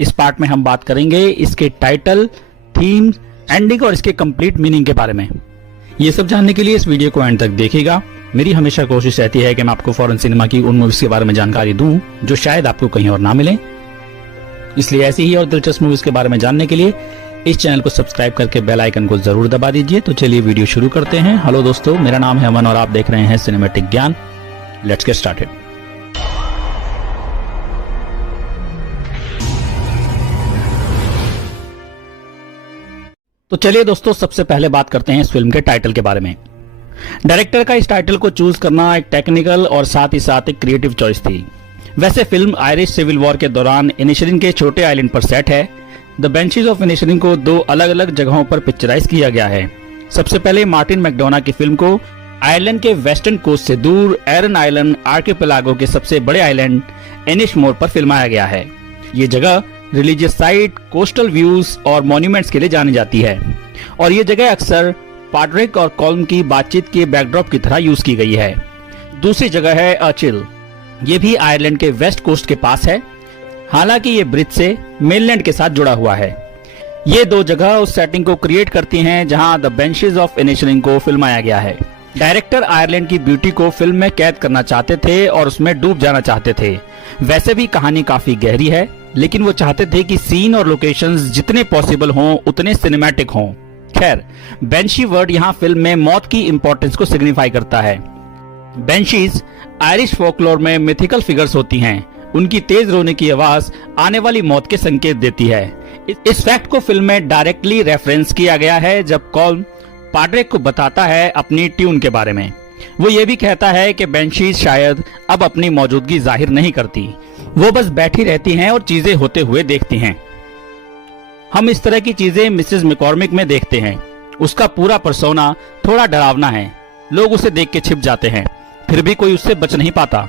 इस पार्ट में हम बात करेंगे इसके टाइटल, थीम, एंडिंग और इसके कंप्लीट मीनिंग के बारे में। ये सब जानने के लिए इस वीडियो को एंड तक देखिएगा। मेरी हमेशा कोशिश रहती है कि मैं आपको फॉरेन सिनेमा की उन मूवीज के बारे में जानकारी दूं जो शायद आपको कहीं और ना मिले। इसलिए ऐसी ही और दिलचस्प मूवीज के बारे में जानने के लिए इस चैनल को सब्सक्राइब करके बेल आइकन को जरूर दबा दीजिए। तो चलिए वीडियो शुरू करते हैं। हेलो दोस्तों, मेरा नाम है अमन और आप देख रहे हैं सिनेमैटिक ज्ञान। Let's get started. तो चलिए दोस्तों, सबसे पहले बात करते हैं इस फिल्म के टाइटल के बारे में। डायरेक्टर का इस टाइटल को चूज करना एक टेक्निकल और साथ ही साथ एक क्रिएटिव चॉइस थी। वैसे फिल्म आयरिश सिविल वॉर के दौरान इनिशरिन के छोटे आइलैंड पर सेट है। द बेंचेस ऑफ इनिशरिन को दो अलग अलग जगहों पर पिक्चराइज किया गया है। सबसे पहले मार्टिन मैकडोना की फिल्म को आयरलैंड के वेस्टर्न कोस्ट से दूर एरन आइलैंड आर्किपेलागो के सबसे बड़े आइलैंड एनिशमोर पर फिल्माया गया है। ये जगह रिलीजियस साइट, कोस्टल व्यूज और मॉन्यूमेंट्स के लिए जानी जाती है और ये जगह अक्सर पाड्रिक और कॉल्म की बातचीत के बैकड्रॉप की तरह यूज की गई है। दूसरी जगह है अर्चिल। ये भी आयरलैंड के वेस्ट कोस्ट के पास है, हालांकि ये ब्रिज से मेनलैंड के साथ जुड़ा हुआ है। ये दो जगह उस सेटिंग को क्रिएट करती हैं जहां द बेंचेस ऑफ इनिशरिन को फिल्माया गया है। डायरेक्टर आयरलैंड की ब्यूटी को फिल्म में कैद करना चाहते थे और उसमें डूब जाना चाहते थे। वैसे भी कहानी काफी गहरी है, लेकिन वो चाहते थे कि सीन और लोकेशंस जितने पॉसिबल हों उतने सिनेमैटिक हों। खैर, बेंशी वर्ड यहाँ फिल्म में मौत की इंपॉर्टेंस को सिग्निफाई करता है। बेंशीज आयरिश फोकलोर में मिथिकल फिगर्स होती हैं। उनकी तेज रोने की आवाज आने वाली मौत के संकेत देती है। इस फैक्ट को फिल्म में डायरेक्टली रेफरेंस किया गया है जब कॉल्म पाड्रिक को बताता है अपनी ट्यून के बारे में। वो ये भी कहता है कि बेंशीज शायद अब अपनी मौजूदगी जाहिर नहीं करती, वो बस बैठी रहती हैं और चीजें होते हुए देखती हैं। हम इस तरह की चीजें मिसेस मैकॉर्मिक में देखते हैं। उसका पूरा पर्सोना थोड़ा डरावना है। लोग उसे देख के छिप जाते हैं, फिर भी कोई उससे बच नहीं पाता।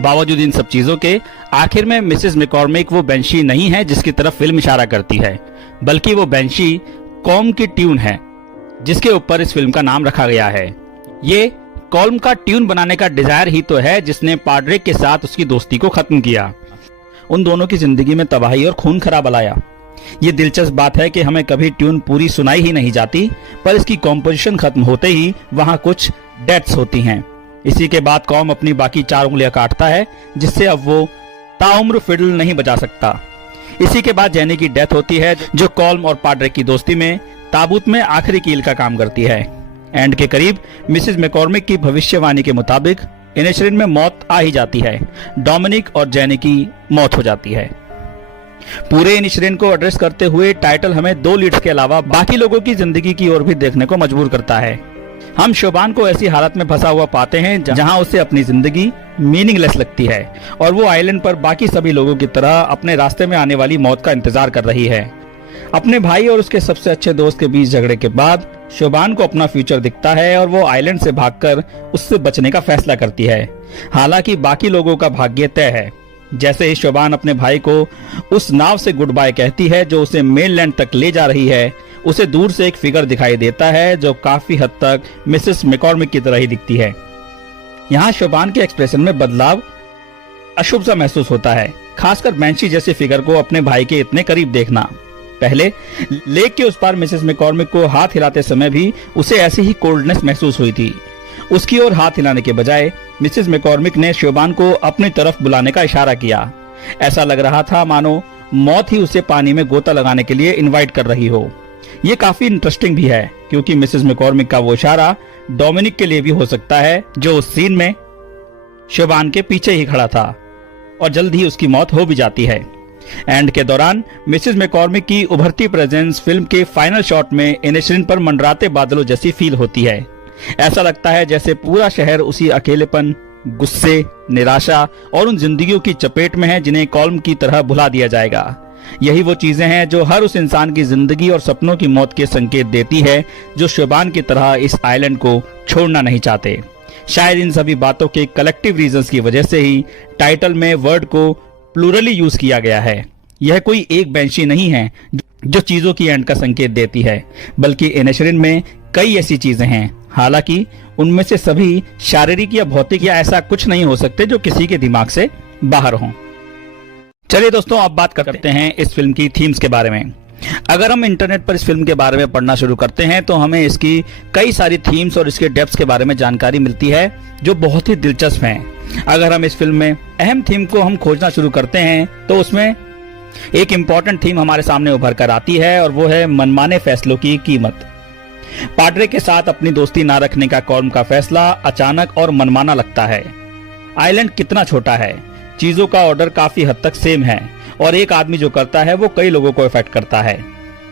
बावजूद इन सब चीजों के आखिर में मिसेस मैकॉर्मिक वो बेंशी नहीं है जिसकी तरफ फिल्म इशारा करती है, बल्कि वो बेंशी कॉल्म की ट्यून है जिसके ऊपर इस फिल्म का नाम रखा गया है। ये कॉल्म का ट्यून बनाने का डिजायर ही तो है जिसने पाड्रिक के साथ उसकी दोस्ती को खत्म किया। उन दोनों की जिंदगी में तबाही और खून खराबा लाया। ये दिलचस्प बात है कि हमें कभी ट्यून पूरी सुनाई ही नहीं जाती, पर इसकी कॉम्पोजिशन खत्म होते ही वहां कुछ डेथ्स होती हैं। इसी के बाद कॉम अपनी बाकी 4 उंगलियां काटता है, जिससे अब वो ताउम्र फिडल नहीं बजा सकता। इसी के बाद जेनी की डेथ होती है, जो कॉल्म और पाड्रिक की दोस्ती में ताबूत में आखिरी कील का काम करती है। एंड के करीब मिसेस मैकॉर्मिक की भविष्यवाणी के मुताबिक इनिशरिन में मौत आ ही जाती है। डोमिनिक और जेनी की मौत हो जाती है। पूरे इनिशरिन को एड्रेस करते हुए टाइटल हमें 2 लीड्स के अलावा बाकी लोगों की जिंदगी की ओर भी देखने को मजबूर करता है। हम शोबान को ऐसी हालत में फंसा हुआ पाते हैं जहां उसे अपनी जिंदगी मीनिंगलेस लगती है और वो आइलैंड पर बाकी सभी लोगों की तरह अपने रास्ते में आने वाली मौत का इंतजार कर रही है। अपने भाई और उसके सबसे अच्छे दोस्त के बीच झगड़े के बाद शोबान को अपना फ्यूचर दिखता है और वो आइलैंड से भागकर उससे बचने का फैसला करती है। हालांकि बाकी लोगों का भाग्य तय है। जैसे ही शोबान अपने भाई को उस नाव से गुड बाय कहती है जो उसे मेनलैंड तक ले जा रही है, उसे दूर से एक फिगर दिखाई देता है जो काफी हद तक मिसेस मैकॉर्मिक की तरह ही दिखती है। यहाँ शोबान के एक्सप्रेशन में बदलाव अशुभ सा महसूस होता है, खासकर बेंशी जैसी फिगर को अपने भाई के इतने करीब देखना। पहले लेक के उस पार मिसेस मैकॉर्मिक को हाथ हिलाते समय भी उसे ऐसी ही कोल्डनेस महसूस हुई थी। उसकी ओर हाथ हिलाने के बजाय मिसेस मैकॉर्मिक ने शोबान को अपनी तरफ बुलाने का इशारा किया। ऐसा लग रहा था मानो मौत ही उसे पानी में गोता लगाने के लिए इनवाइट कर रही हो। ये काफी इंटरेस्टिंग भी है क्योंकि मिसेस मैकॉर्मिक का वो इशारा डोमिनिक के लिए भी हो सकता है, जो उस सीन में शोबान के पीछे ही खड़ा था और जल्द ही उसकी मौत हो भी जाती है। एंड के दौरान मिसेस मैकॉर्मिक की उभरती प्रेजेंस फिल्म के फाइनल शॉट में इनिशरिन पर मंडराते बादलों जैसी फील होती है। ऐसा लगता है जैसे पूरा शहर उसी अकेलेपन, गुस्से, निराशा और उन जिंदगियों की चपेट में है जिन्हें कॉल्म की तरह भुला दिया जाएगा। यही वो चीजें हैं जो हर उस इंसान की जिंदगी और सपनों की मौत के संकेत देती है जो शोबान की तरह इस आइलैंड को छोड़ना नहीं चाहते। शायद इन सभी बातों के कलेक्टिव रीजंस की वजह से ही टाइटल में वर्ड को प्लूरली यूज किया गया है। यह कोई एक बेंशी नहीं है जो चीजों की एंड का संकेत देती है, बल्कि इनिशरिन में कई ऐसी चीजें हैं। हालांकि उनमें से सभी शारीरिक या भौतिक या ऐसा कुछ नहीं हो सकते जो किसी के दिमाग से बाहर हों। चलिए दोस्तों, अब बात करते हैं इस फिल्म की थीम्स के बारे में। अगर हम इंटरनेट पर इस फिल्म के बारे में पढ़ना शुरू करते हैं तो हमें इसकी कई सारी थीम्स और इसके डेप्थ्स के बारे में जानकारी मिलती है जो बहुत ही दिलचस्प हैं। अगर हम इस फिल्म में अहम थीम को हम खोजना शुरू करते हैं तो उसमें एक इम्पॉर्टेंट थीम हमारे सामने उभर कर आती है और वो है मनमाने फैसलों की कीमत। पाड्रे के साथ अपनी दोस्ती ना रखने का कॉल्म का फैसला अचानक और मनमाना लगता है। आइलैंड कितना छोटा है, चीजों का ऑर्डर काफी हद तक सेम है और एक आदमी जो करता है वो कई लोगों को इफेक्ट करता है।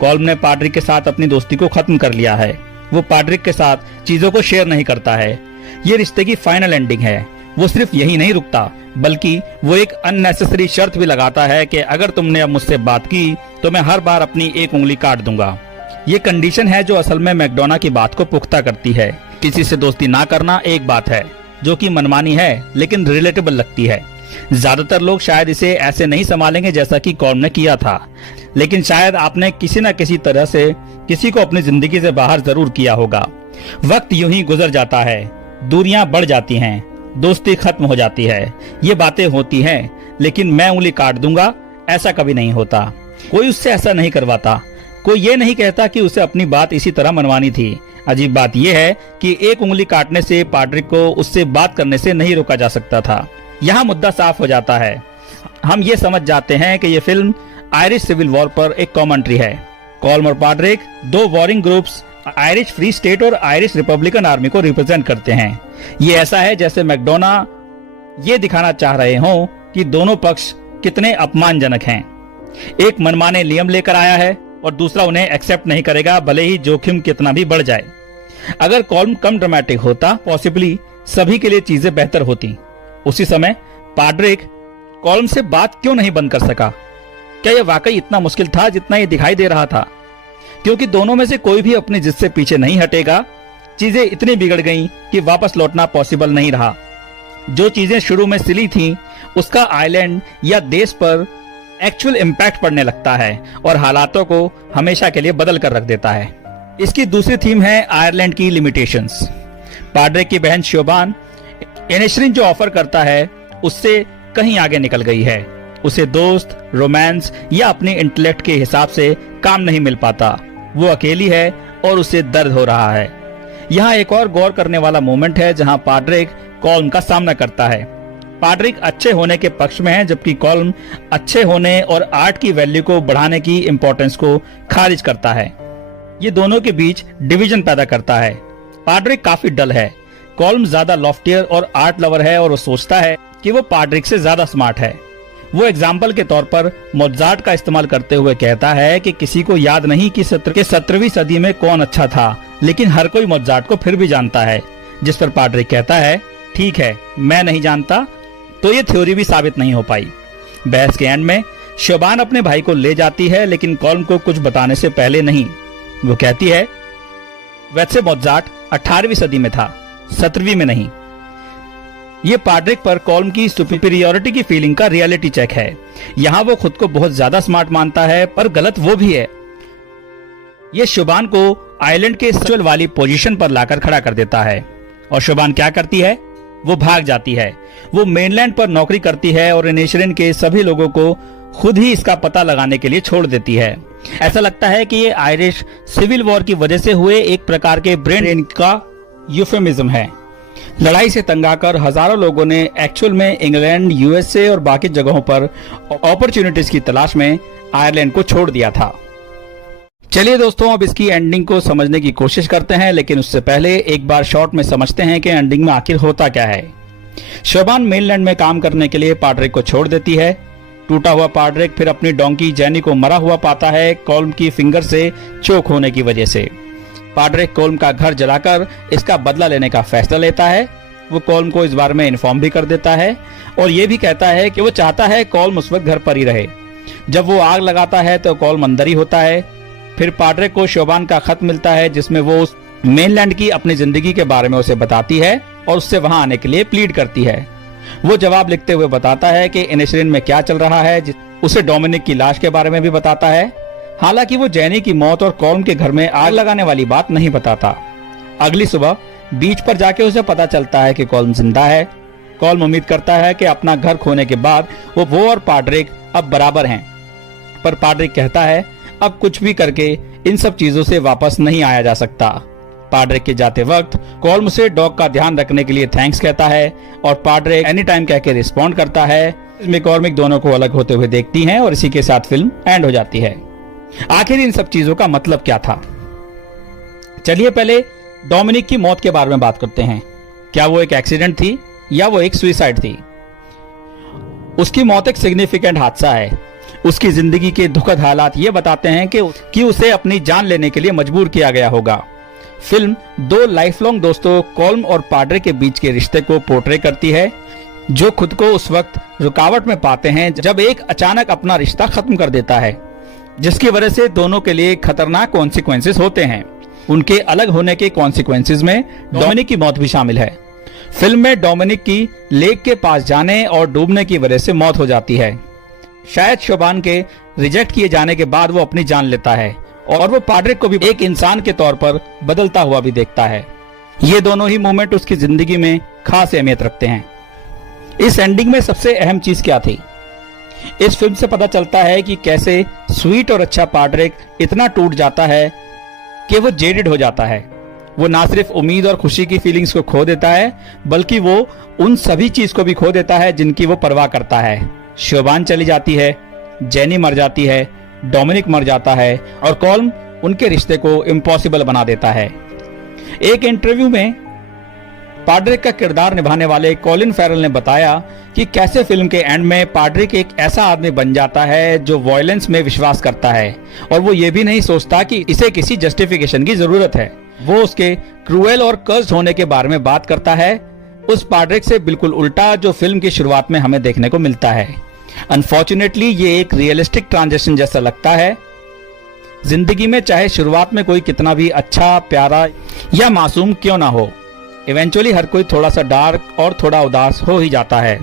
कॉल्म ने पाड्रिक के साथ अपनी दोस्ती को खत्म कर लिया है। वो पाड्रिक के साथ चीजों को शेयर नहीं करता है। ये रिश्ते की फाइनल एंडिंग है। वो सिर्फ यही नहीं रुकता बल्कि वो एक अननेसेसरी शर्त भी लगाता है कि अगर तुमने अब मुझसे बात की तो मैं हर बार अपनी एक उंगली काट दूंगा। ये कंडीशन है जो असल में मैकडोना की बात को पुख्ता करती है। किसी से दोस्ती ना करना एक बात है जो कि मनमानी है लेकिन रिलेटेबल लगती है। ज्यादातर लोग शायद इसे ऐसे नहीं संभालेंगे जैसा कि कॉल्म ने किया था, लेकिन शायद आपने किसी न किसी तरह से किसी को अपनी जिंदगी से बाहर जरूर किया होगा। वक्त यूं ही गुजर जाता है, दूरियां बढ़ जाती हैं, दोस्ती खत्म हो जाती है, ये बातें होती हैं, लेकिन मैं उंगली काट दूंगा ऐसा कभी नहीं होता। कोई उससे ऐसा नहीं करवाता। कोई ये नहीं कहता कि उसे अपनी बात इसी तरह मनवानी थी। अजीब बात यह है कि एक उंगली काटने से पाड्रिक को उससे बात करने से नहीं रोका जा सकता था। यहाँ मुद्दा साफ हो जाता है। हम ये समझ जाते हैं कि ये फिल्म आयरिश सिविल वॉर पर एक कॉमेंट्री है। कॉल्म और पाड्रिक दो warring groups Irish free state और आयरिश रिपब्लिकन आर्मी को रिप्रेजेंट करते हैं। ये ऐसा है जैसे मैकडोना ये दिखाना चाह रहे हों कि दोनों पक्ष कितने अपमानजनक हैं। एक मनमाने नियम लेकर आया है और दूसरा उन्हें एक्सेप्ट नहीं करेगा भले ही जोखिम कितना भी बढ़ जाए। अगर कॉल्म कम ड्रामेटिक होता पॉसिबली सभी के लिए चीजें बेहतर होती। उसी समय पाड्रिक कॉल्म से बात क्यों नहीं बंद कर सका? क्या यह वाकई इतना मुश्किल था जितना ये दिखाई दे रहा था? क्योंकि दोनों में से कोई भी अपनी जिद से पीछे नहीं हटेगा। चीजें इतनी बिगड़ गईं कि वापस लौटना पॉसिबल नहीं रहा। जो चीजें शुरू में सिली थीं, उसका आइलैंड या देश पर एक्चुअल इम्पैक्ट पड़ने लगता है और हालातों को हमेशा के लिए बदल कर रख देता है। इसकी दूसरी थीम है आयरलैंड की लिमिटेशंस। पाड्रिक की बहन शोबान इनिशरिन जो ऑफर करता है उससे कहीं आगे निकल गई है। उसे दोस्त, रोमांस या अपने इंटेलेक्ट के हिसाब से काम नहीं मिल पाता। वो अकेली है और उसे दर्द हो रहा है। यहाँ एक और गौर करने वाला मोमेंट है जहाँ पाड्रिक कॉल्म का सामना करता है। पाड्रिक अच्छे होने के पक्ष में है जबकि कॉल्म अच्छे होने और आर्ट की वैल्यू को बढ़ाने की इंपॉर्टेंस को खारिज करता है। ये दोनों के बीच डिवीजन पैदा करता है। पाड्रिक काफी डल है, कॉल्म ज्यादा लॉफ्टियर और आर्ट लवर है और वो सोचता है कि वो पाड्रिक से ज्यादा स्मार्ट है। वो एग्जाम्पल के तौर पर मोजार्ट का इस्तेमाल करते हुए कहता है कि किसी को याद नहीं कि 17वीं सदी में कौन अच्छा था, लेकिन हर कोई मोजार्ट को फिर भी जानता है। जिस पर पाड्रिक कहता है ठीक है, मैं नहीं जानता, तो ये थ्योरी भी साबित नहीं हो पाई। बहस के एंड में शोबान अपने भाई को ले जाती है लेकिन कॉल्म को कुछ बताने से पहले नहीं। वो कहती है वैसे मोजार्ट 18वीं सदी में था, 17वीं में नहीं। ये पाड्रिक पर कॉल्म की सुपीरियरिटी की फीलिंग का रियलिटी चेक है। यहाँ वो खुद को बहुत ज्यादा स्मार्ट मानता है पर गलत वो भी है। ये शोबान को आइलैंड के सेंट्रल वाली पोजीशन पर लाकर खड़ा कर देता है और शोबान क्या करती है? वो भाग जाती है। वो मेनलैंड पर नौकरी करती है और इनिशरिन के सभी लोगों को खुद ही इसका पता लगाने के लिए छोड़ देती है। ऐसा लगता है कि ये आयरिश सिविल वॉर की वजह से हुए एक प्रकार के ब्रेन का यूफेमिज्म है। लड़ाई से तंग आकर हजारों लोगों ने एक्चुअल में इंग्लैंड, यूएसए और बाकी जगहों पर अपॉर्चुनिटीज की तलाश में आयरलैंड को छोड़ दिया था। चलिए दोस्तों, अब इसकी एंडिंग को समझने की कोशिश करते हैं, लेकिन उससे पहले एक बार शॉर्ट में समझते हैं कि एंडिंग में आखिर होता क्या है। शोबान मेनलैंड में काम करने के लिए पाड्रिक को छोड़ देती है। टूटा हुआ पाड्रिक फिर अपनी डोंकी जेनी को मरा हुआ पाता है कॉल्म की फिंगर से चोक होने की वजह से। पाड्रिक कॉल्म का घर जलाकर इसका बदला लेने का फैसला लेता है। वो कॉल्म को इस बारे में इन्फॉर्म भी कर देता है और ये भी कहता है कि वो चाहता है कॉल्म उस वक्त घर पर ही रहे। जब वो आग लगाता है तो कॉल्म अंदर ही होता है। फिर पाड्रिक को शोबान का खत मिलता है जिसमें वो उस मेनलैंड की अपनी जिंदगी के बारे में उसे बताती है और उससे वहां आने के लिए प्लीड करती है। वो जवाब लिखते हुए बताता है कि इनिशरिन में क्या चल रहा है। उसे डोमिनिक की लाश के बारे में भी बताता है। हालांकि वो जेनी की मौत और कॉल्म के घर में आग लगाने वाली बात नहीं बताता। अगली सुबह बीच पर जाके उसे पता चलता है कि कॉल्म जिंदा है। कॉल्म उम्मीद करता है कि अपना घर खोने के बाद वो और पाड्रिक अब बराबर हैं। पर पाड्रिक कहता है अब कुछ भी करके इन सब चीजों से वापस नहीं आया जा सकता। पाड्रिक के जाते वक्त कॉल्म से डॉग का ध्यान रखने के लिए थैंक्स कहता है और पाड्रिक एनी टाइम कह के रिस्पॉन्ड करता है। मैकॉर्मिक दोनों को अलग होते हुए देखती हैं और इसी के साथ फिल्म एंड हो जाती है। आखिर इन सब चीजों का मतलब क्या था? चलिए पहले डोमिनिक की मौत के बारे में बात करते हैं। क्या वो एक एक्सीडेंट थी या वो एक सुसाइड थी? उसकी मौत एक सिग्निफिकेंट हादसा है। उसकी जिंदगी के दुखद हालात ये बताते हैं कि उसे अपनी जान लेने के लिए मजबूर किया गया होगा। फिल्म दो लाइफ लॉन्ग दोस्तों कॉल्म और पाड्रिक के बीच के रिश्ते को पोर्ट्रे करती है, जो खुद को उस वक्त रुकावट में पाते हैं जब एक अचानक अपना रिश्ता खत्म कर देता है, जिसकी वजह से दोनों के लिए खतरनाक कॉन्सिक्वेंसेस होते हैं। उनके अलग होने के कॉन्सिक्वेंसेस में डोमिनिक की मौत भी शामिल है। फिल्म में डोमिनिक की लेक के पास जाने और डूबने की वजह से मौत हो जाती है। शायद शोबान के रिजेक्ट किए जाने के बाद वो अपनी जान लेता है और वो पाड्रिक को भी एक इंसान के तौर पर बदलता हुआ भी देखता है। ये दोनों ही मोमेंट उसकी जिंदगी में खास अहमियत रखते हैं। इस एंडिंग में सबसे अहम चीज क्या थी? इस फिल्म से पता चलता है कि कैसे स्वीट और अच्छा पाड्रिक इतना टूट जाता है कि वो जेडेड हो जाता है। वो ना सिर्फ उम्मीद और खुशी की फीलिंग्स को खो देता है, बल्कि वो उन सभी चीज को भी खो देता है जिनकी वो परवाह करता है। शोबान चली जाती है, जेनी मर जाती है, डोमिनिक मर जाता है और कॉल्म उनके रिश्ते को इम्पॉसिबल बना देता है। एक इंटरव्यू में पाड्रिक का किरदार निभाने वाले कॉलिन फैरल ने बताया कि कैसे फिल्म के एंड में पाड्रिक एक ऐसा आदमी बन जाता है जो वायलेंस में विश्वास करता है और वो ये भी नहीं सोचता कि इसे किसी जस्टिफिकेशन की जरूरत है। वो उसके क्रूएल और कर्स्ड होने के बारे में बात करता है, उस पाड्रिक से बिल्कुल उल्टा जो फिल्म की शुरुआत में हमें देखने को मिलता है। अनफॉर्चुनेटली ये एक रियलिस्टिक ट्रांजिशन जैसा लगता है। जिंदगी में चाहे शुरुआत में कोई कितना भी अच्छा, प्यारा या मासूम क्यों ना हो, इवेंचुअली हर कोई थोड़ा सा डार्क और थोड़ा उदास हो ही जाता है।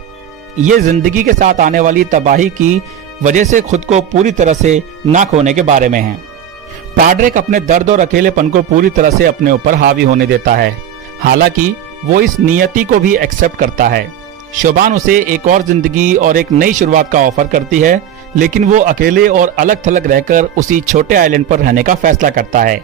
ये जिंदगी के साथ आने वाली तबाही की वजह से खुद को पूरी तरह से ना खोने के बारे में है। पाड्रिक अपने दर्द और अकेलेपन को पूरी तरह से अपने ऊपर हावी होने देता है, हालांकि वो इस नियति को भी एक्सेप्ट करता है। शोबान उसे एक और जिंदगी और एक नई शुरुआत का ऑफर करती है, लेकिन वो अकेले और अलग थलग रहकर उसी छोटे आइलैंड पर रहने का फैसला करता है।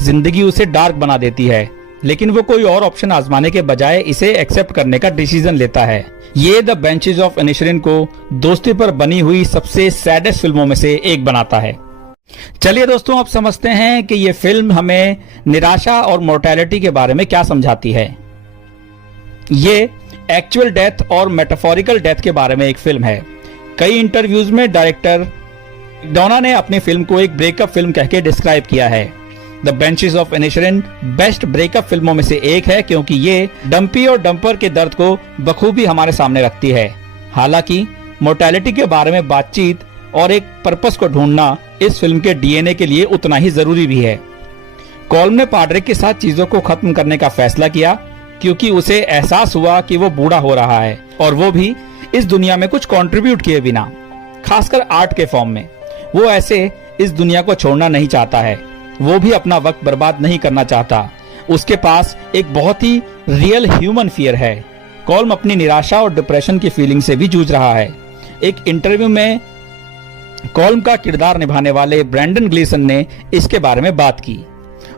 जिंदगी उसे डार्क बना देती है, लेकिन वो कोई और ऑप्शन आजमाने के बजाय इसे एक्सेप्ट करने का डिसीजन लेता है। ये द बेंचेस ऑफ इनिशरिन को दोस्ती पर बनी हुई सबसे सैडेस्ट फिल्मों में से एक बनाता है। चलिए दोस्तों, अब समझते हैं कि ये फिल्म हमें निराशा और मोर्टेलिटी के बारे में क्या समझाती है। ये एक्चुअल डेथ और मेटाफोरिकल डेथ के बारे में एक फिल्म है। कई इंटरव्यूज में डायरेक्टर डोना ने अपनी फिल्म को एक ब्रेकअप फिल्म कह के डिस्क्राइब किया है। The Banshees of Inisherin best breakup फिल्मों में से एक है, क्योंकि ये डंपी और डंपर के दर्द को बखूबी हमारे सामने रखती है। हालांकि मोर्टेलिटी के बारे में बातचीत और एक पर्पस को ढूंढना इस फिल्म के डीएनए के लिए उतना ही जरूरी भी है। कॉल्म ने पाड्रिक के साथ चीजों को खत्म करने का फैसला किया क्योंकि उसे एहसास हुआ कि वो बूढ़ा हो रहा है और वो भी इस दुनिया में कुछ कंट्रीब्यूट किए बिना, खासकर आर्ट के फॉर्म में। वो ऐसे इस दुनिया को छोड़ना नहीं चाहता है, वो भी अपना वक्त बर्बाद नहीं करना चाहता। उसके पास एक बहुत ही रियल ह्यूमन फियर है। कॉल्म अपनी निराशा और डिप्रेशन की फीलिंग से भी जूझ रहा है। एक इंटरव्यू में कॉल्म का किरदार निभाने वाले ब्रैंडन ग्लीसन ने इसके बारे में बात की।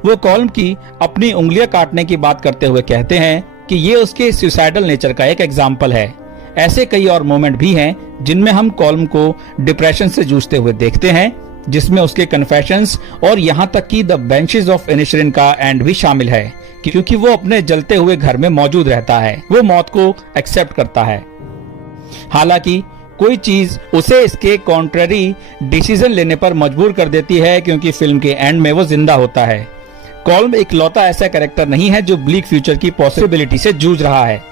वो कॉल्म की अपनी उंगलियां काटने की बात करते हुए कहते हैं कि ये उसके सुसाइडल नेचर का एक एग्जाम्पल है। ऐसे कई और मोमेंट भी हैं जिनमें हम कॉल्म को डिप्रेशन से जूझते हुए देखते हैं, जिसमें उसके कन्फेशंस और यहाँ तक कि द बेंचेस ऑफ इनिशरिन का एंड भी शामिल है, क्योंकि वो अपने जलते हुए घर में मौजूद रहता है। वो मौत को एक्सेप्ट करता है, हालांकि कोई चीज उसे इसके कॉन्ट्ररी डिसीजन लेने पर मजबूर कर देती है, क्योंकि फिल्म के एंड में वो जिंदा होता है। कॉल्म इकलौता ऐसा कैरेक्टर नहीं है जो ब्लीक फ्यूचर की पॉसिबिलिटी से जूझ रहा है।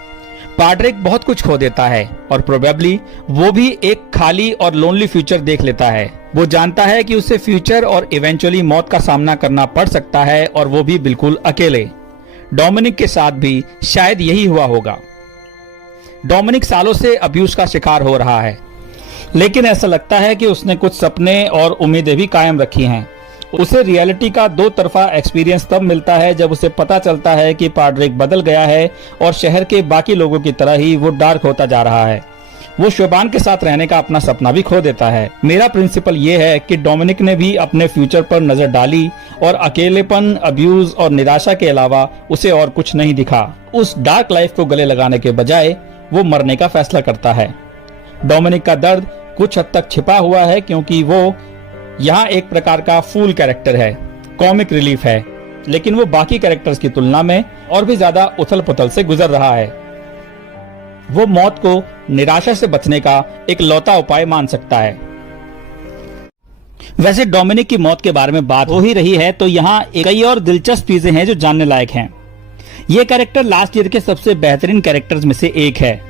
पाड्रिक बहुत कुछ खो देता है और प्रोबेबली वो भी एक खाली और लोनली फ्यूचर देख लेता है। वो जानता है कि उसे फ्यूचर और इवेंचुअली मौत का सामना करना पड़ सकता है, और वो भी बिल्कुल अकेले। डोमिनिक के साथ भी शायद यही हुआ होगा। डोमिनिक सालों से अब्यूज का शिकार हो रहा है, लेकिन ऐसा लगता है कि उसने कुछ सपने और उम्मीदें भी कायम रखी हैं। उसे रियलिटी का दो तरफा एक्सपीरियंस तब मिलता है जब उसे पता चलता है कि पाड्रिक बदल गया है और शहर के बाकी लोगों की तरह ही वो डार्क होता जा रहा है। वो शोबान के साथ रहने का अपना सपना भी खो देता है। मेरा प्रिंसिपल ये है कि डोमिनिक ने भी अपने फ्यूचर पर नजर डाली और अकेलेपन, अब्यूज और निराशा के अलावा उसे और कुछ नहीं दिखा। उस डार्क लाइफ को गले लगाने के बजाय वो मरने का फैसला करता है। डोमिनिक का दर्द कुछ हद तक छिपा हुआ है क्योंकि वो यहाँ एक प्रकार का फूल कैरेक्टर है, कॉमिक रिलीफ है, लेकिन वो बाकी कैरेक्टर्स की तुलना में और भी ज्यादा उथल पुथल से गुजर रहा है। वो मौत को निराशा से बचने का एक लौता उपाय मान सकता है। वैसे डोमिनिक की मौत के बारे में बात हो ही रही है तो यहाँ कई और दिलचस्प चीजें हैं जो जानने लायक हैं। ये कैरेक्टर लास्ट ईयर के सबसे बेहतरीन कैरेक्टर्स में से एक है,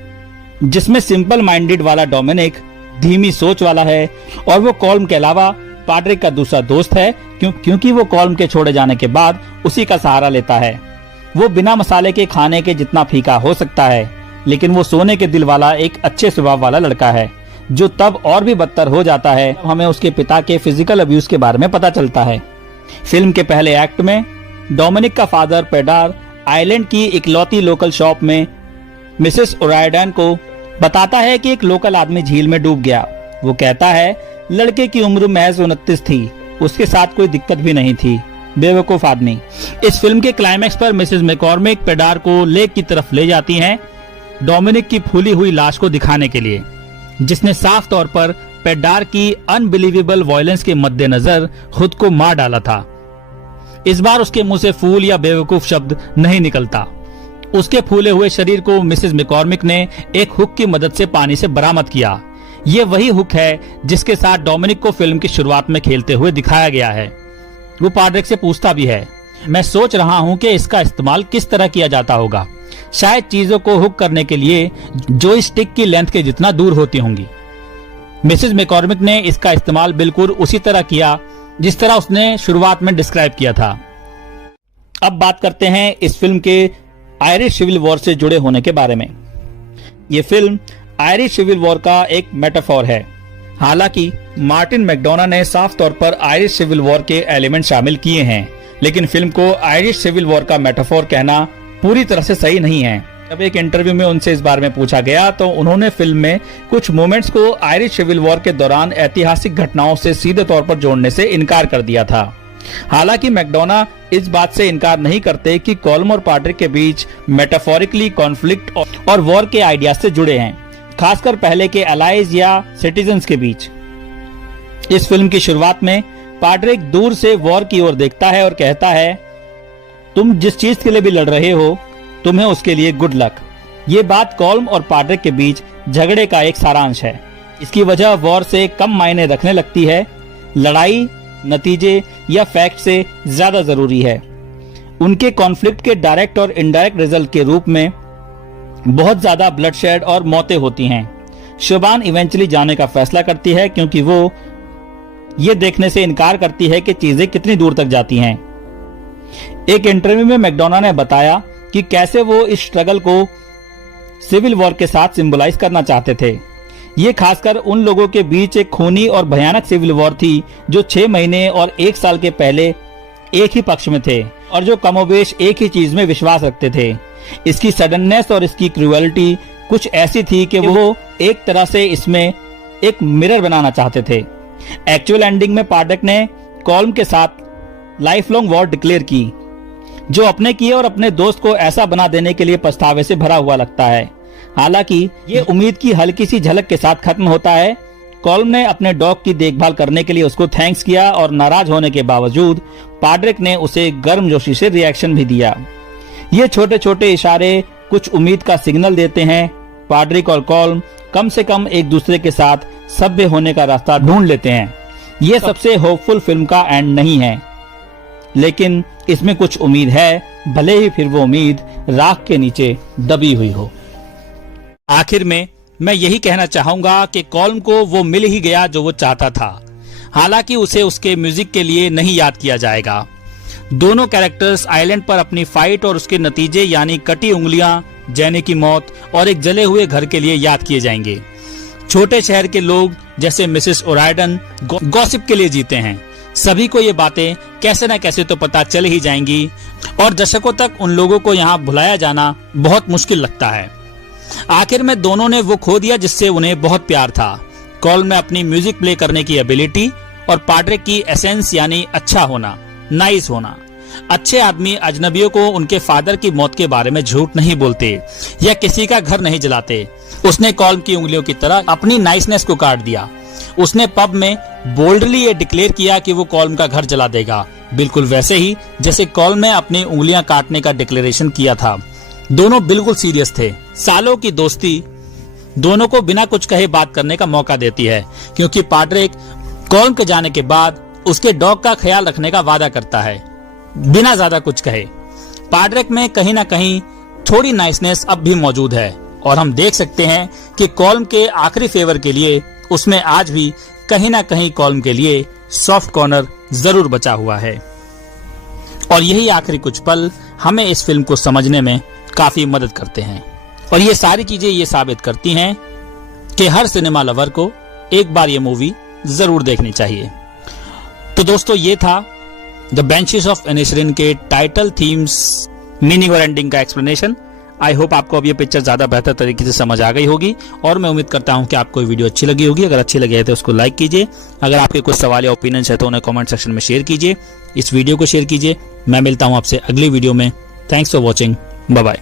जिसमें सिंपल माइंडेड वाला डोमिनिक धीमी सोच वाला है और वो कॉल्म के अलावा पाड्रिक का दूसरा दोस्त है, क्योंकि वो कॉल्म के छोड़े जाने के बाद उसी का सहारा लेता है। वो बिना मसाले के खाने के जितना फीका हो सकता है, लेकिन वो सोने के दिल वाला एक अच्छे स्वभाव वाला लड़का है, जो तब और भी बदतर हो जाता है हमें उसके पिता के फिजिकल अब्यूज के बारे में पता चलता है। फिल्म के पहले एक्ट में डोमिनिक का फादर पेडार आइलैंड की इकलौती लोकल शॉप में मिसेस ओराइडन को बताता है कि एक लोकल आदमी झील में डूब गया। वो कहता है लड़के की उम्र महज 29 थी, उसके साथ कोई दिक्कत भी नहीं थी, बेवकूफ आदमी। इस फिल्म के क्लाइमैक्स पर मिसेस मैकॉर्मिक पेडार को लेक की तरफ ले जाती हैं डोमिनिक की फूली हुई लाश को दिखाने के लिए, जिसने साफ तौर पर पेडार की अनबिलीवेबल वायलेंस के मद्देनजर खुद को मार डाला था। इस बार उसके मुंह से फूल या बेवकूफ शब्द नहीं निकलता। उसके फूले हुए शरीर को मिसेस मैकॉर्मिक ने एक हुक की मदद से पानी से बरामद किया। ये वही हुक है जिसके साथ डोमिनिक को फिल्म की शुरुआत में खेलते हुए दिखाया गया है। वो पाड्रिक से पूछता भी है, मैं सोच रहा हूँ कि इसका इस्तेमाल किस तरह किया जाता होगा, शायद चीजों को हुक करने के लिए जो स्टिक की लेंथ के जितना दूर होती होंगी। मिसेस मैकॉर्मिक ने इसका इस्तेमाल बिल्कुल उसी तरह किया जिस तरह उसने शुरुआत में डिस्क्राइब किया था। अब बात करते हैं इस फिल्म के आयरिश सिविल वॉर से जुड़े होने के बारे में। ये फिल्म आयरिश सिविल वॉर का एक मेटाफोर है। हालांकि मार्टिन मैकडोना ने साफ तौर पर आयरिश सिविल वॉर के एलिमेंट शामिल किए हैं, लेकिन फिल्म को आयरिश सिविल वॉर का मेटाफोर कहना पूरी तरह से सही नहीं है। जब एक इंटरव्यू में उनसे इस बारे में पूछा गया तो उन्होंने फिल्म में कुछ मोमेंट्स को आयरिश सिविल वॉर के दौरान ऐतिहासिक घटनाओं से सीधे तौर पर जोड़ने से इनकार कर दिया था। हालांकि मैकडोना इस बात से इनकार नहीं करते कि कॉल्म और पाड्रिक के बीच मेटाफोरिकली कॉन्फ्लिक्ट और वॉर के आइडिया से जुड़े हैं, खासकर पहले के अलाइज या सिटीजन्स के बीच। इस फिल्म की शुरुआत में पाड्रिक दूर से वॉर की ओर देखता है और कहता है, तुम जिस चीज के लिए भी लड़ रहे हो तुम्हें उसके लिए गुड लक। ये बात कॉल्म और पाड्रिक के बीच झगड़े का एक सारांश है। इसकी वजह वॉर से कम मायने रखने लगती है, लड़ाई नतीजे या फैक्ट से ज्यादा जरूरी है। उनके कॉन्फ्लिक्ट के डायरेक्ट और इनडायरेक्ट रिजल्ट के रूप में बहुत ज्यादा ब्लडशेड और मौतें होती हैं। शोबान इवेंचुअली जाने का फैसला करती है क्योंकि वो ये देखने से इनकार करती है कि चीजें कितनी दूर तक जाती हैं। एक इंटरव्यू में मैकडोना ने बताया कि कैसे वो इस स्ट्रगल को सिविल वॉर के साथ सिंबलाइज करना चाहते थे। ये खासकर उन लोगों के बीच एक खूनी और भयानक सिविल वॉर थी जो 6 महीने और 1 साल के पहले एक ही पक्ष में थे और जो कमोबेश एक ही चीज में विश्वास रखते थे। इसकी सडननेस और इसकी क्रूएलिटी कुछ ऐसी थी कि वो एक तरह से इसमें एक मिरर बनाना चाहते थे। एक्चुअल एंडिंग में पाड्रिक ने कॉल्म के साथ लाइफ लॉन्ग वॉर डिक्लेयर की, जो अपने किए और अपने दोस्त को ऐसा बना देने के लिए पछतावे से भरा हुआ लगता है। हालांकि ये उम्मीद की हल्की सी झलक के साथ खत्म होता है। कॉल्म ने अपने डॉग की देखभाल करने के लिए उसको थैंक्स किया और नाराज होने के बावजूद पाड्रिक ने उसे गर्मजोशी से रिएक्शन भी दिया। ये छोटे छोटे इशारे कुछ उम्मीद का सिग्नल देते हैं। पाड्रिक और कॉल्म कम से कम एक दूसरे के साथ सभ्य होने का रास्ता ढूंढ लेते हैं। ये सबसे होपफुल फिल्म का एंड नहीं है, लेकिन इसमें कुछ उम्मीद है, भले ही फिर वो उम्मीद राख के नीचे दबी हुई हो। आखिर में मैं यही कहना चाहूंगा कि कॉल्म को वो मिल ही गया जो वो चाहता था। हालांकि उसे उसके म्यूजिक के लिए नहीं याद किया जाएगा। दोनों कैरेक्टर्स आइलैंड पर अपनी फाइट और उसके नतीजे यानी कटी उंगलियां, जैनी की मौत और एक जले हुए घर के लिए याद किए जाएंगे। छोटे शहर के लोग जैसे मिसेस ओराइडन गॉसिप के लिए जीते हैं। सभी को ये बातें कैसे न कैसे तो पता चल ही जाएंगी और दशकों तक उन लोगों को यहाँ भुलाया जाना बहुत मुश्किल लगता है। आखिर में दोनों ने वो खो दिया जिससे उन्हें बहुत प्यार था। कॉल्म में अपनी म्यूजिक प्ले करने की एबिलिटी और पाड्रिक की एसेंस यानी अच्छा होना, नाइस होना। अच्छे आदमी अजनबियों को उनके फादर की मौत के बारे में झूठ नहीं बोलते या किसी का घर नहीं जलाते। उसने कॉल्म की उंगलियों की तरह अपनी नाइसनेस को काट दिया। उसने पब में बोल्डली ये डिक्लेयर किया कि वो कॉल्म का घर जला देगा, बिल्कुल वैसे ही जैसे कॉल्म ने अपनी उंगलियां काटने का डिक्लेरेशन किया था। दोनों बिल्कुल सीरियस थे। सालों की दोस्ती दोनों को बिना कुछ कहे बात करने का मौका देती है, क्योंकि पाड्रिक कॉल्म के जाने के बाद उसके डॉग का ख्याल रखने का वादा करता है बिना ज्यादा कुछ कहे। पाड्रिक में कहीं ना कहीं थोड़ी नाइसनेस अब भी मौजूद है और हम देख सकते हैं कि कॉल्म के आखिरी फेवर के लिए उसमें आज भी कहीं ना कहीं कॉल्म के लिए सॉफ्ट कॉर्नर जरूर बचा हुआ है। और यही आखिरी कुछ पल हमें इस फिल्म को समझने में काफी मदद करते हैं। और ये सारी चीजें ये साबित करती हैं कि हर सिनेमा लवर को एक बार ये मूवी जरूर देखनी चाहिए। तो दोस्तों, ये था द बेंचेस ऑफ इनिशरिन के टाइटल, थीम्स, मीनिंग और एंडिंग का एक्सप्लेनेशन। आई होप आपको अब ये पिक्चर ज्यादा बेहतर तरीके से समझ आ गई होगी और मैं उम्मीद करता हूं कि आपको ये वीडियो अच्छी लगी होगी। अगर अच्छी लगी है तो उसको लाइक कीजिए। अगर आपके कुछ सवाल या ओपिनियंस है तो उन्हें कमेंट सेक्शन में शेयर कीजिए। इस वीडियो को शेयर कीजिए। मैं मिलता हूं आपसे अगली वीडियो में। Thanks for watching. Bye bye.